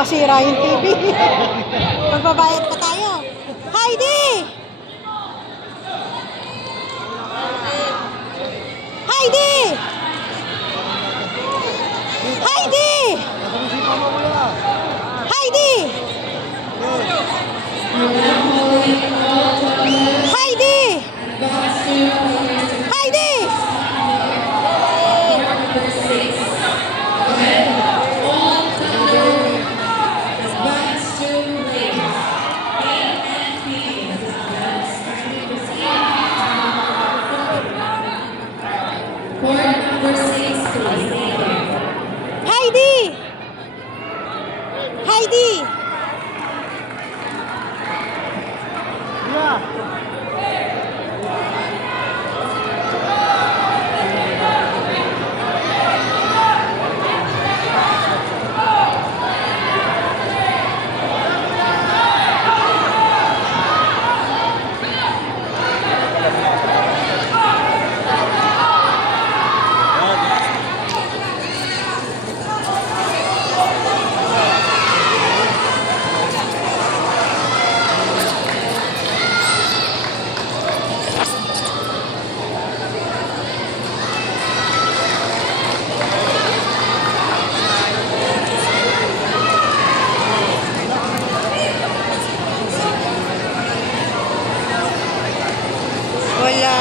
masira yung TV. Magbabayad pa tayo. Heidi! Heidi! Heidi! Heidi! Heidi! Heidi! Heidi! Heidi! Wala.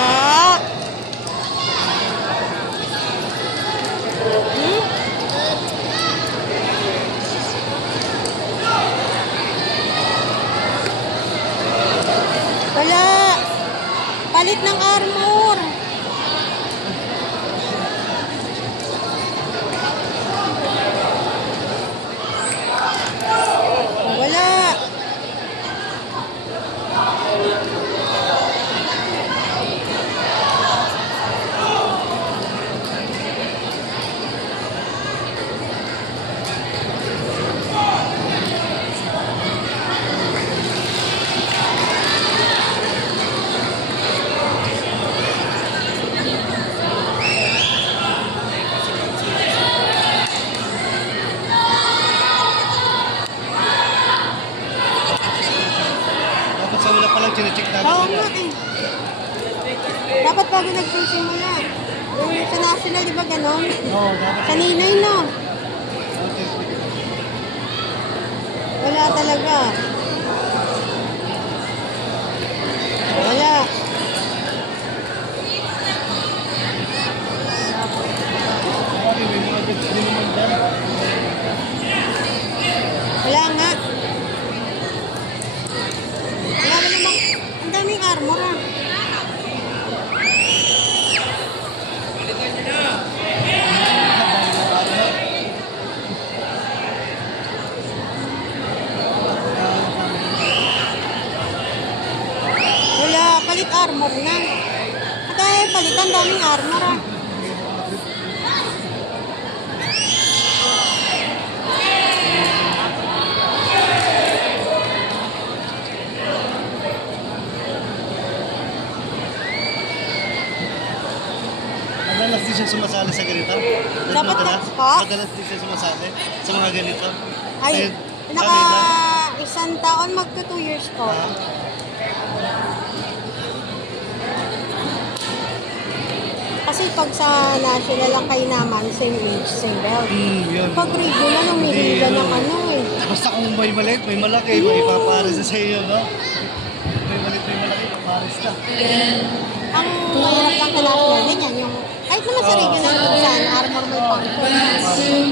Wala. Palit ng armor. Wala. Sa una pa lang, chinecheck natin. Oo nga eh. Dapat bago nagsisimula. Yung sa national, di ba ganon? Oo, dapat. Sa Ninay, no? Wala talaga. Wala. May mga goods din naman dyan. Wala nga. Wala ba namang, ang daming armor ah. Wala, palit armor na. At ay, palit ang daming armor ah. Madalas din siya sumasali sa ganito? Dapat Madalas? ha? Madalas din siya sumasali sa mga ganito? Ay, Kanina? isang taon magto 2 years ko. Kasi pag sa national lang kayo naman, same age, same belt. Yun. Pag regional, humihingi ka ng ano eh. Basta kung may maliit, may malaki, may ipapares na sa iyo, no? May maliit, may malaki, ipapares ka. Ang mahirap lang sa national, ganyan yung, kahit naman sa regional kung saan, armor may function.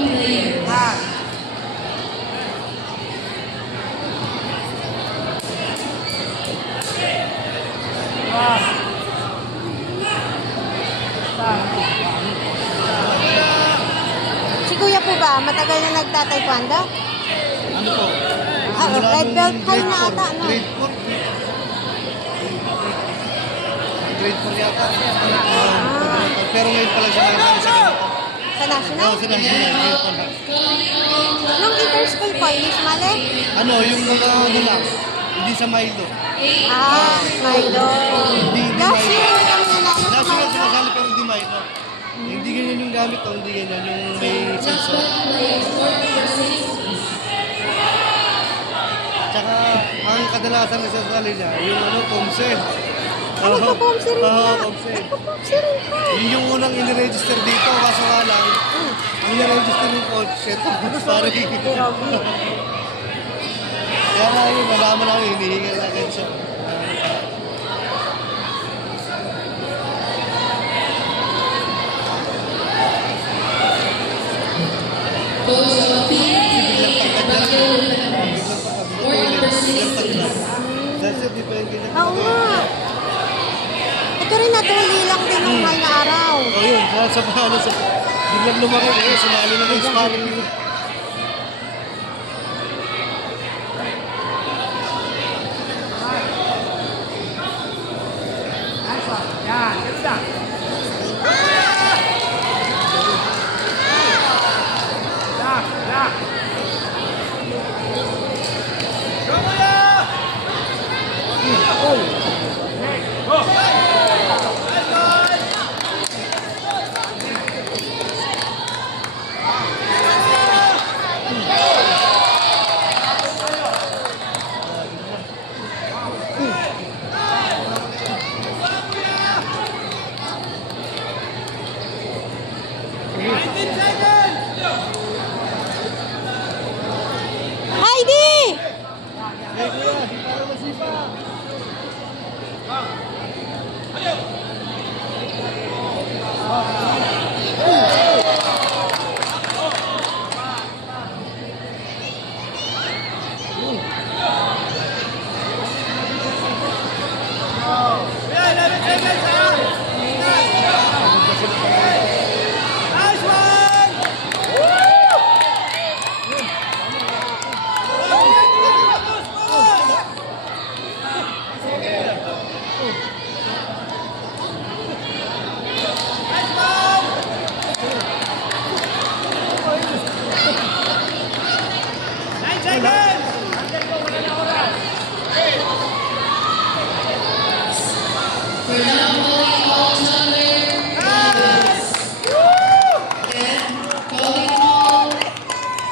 Si Kuya po ba, matagal na nagta-taekwondo? Ano po? Red belt kayo na ata, no? Grade 4. Grade 4 yata. Pero ngayon pala siya nakasali sa ganito. Sa national? Oo, sa national. Ngayon pala. Nung inter-school po, hindi sumali? Ano, yung mga ano lang. Hindi sa Milo. Milo. Hindi Last Milo. year, kami nanalo sa National Milo. sumasali pero hindi Milo. Hindi ganyan yung gamit o hindi ganyan yung may sensor. Ang kadalasan na sasali niya, yung ano, Pomse. Nagpa-pomsi rin Oo, ka. Pomse. Nagpa-pomsi rin ka. Yun yung unang iniregister dito, kaso nga lang, ang niregister yung coach, ito, sorry. Kaya nga yun, malaman lang yun, hinihingal natin siya. Oo nga. Ito rin natuli lang din nung may na araw. O yun, sa paano sa... Biglang lumaki eh, sumali na ng sparring. Heidi! Eh, kuya, para masipa. For the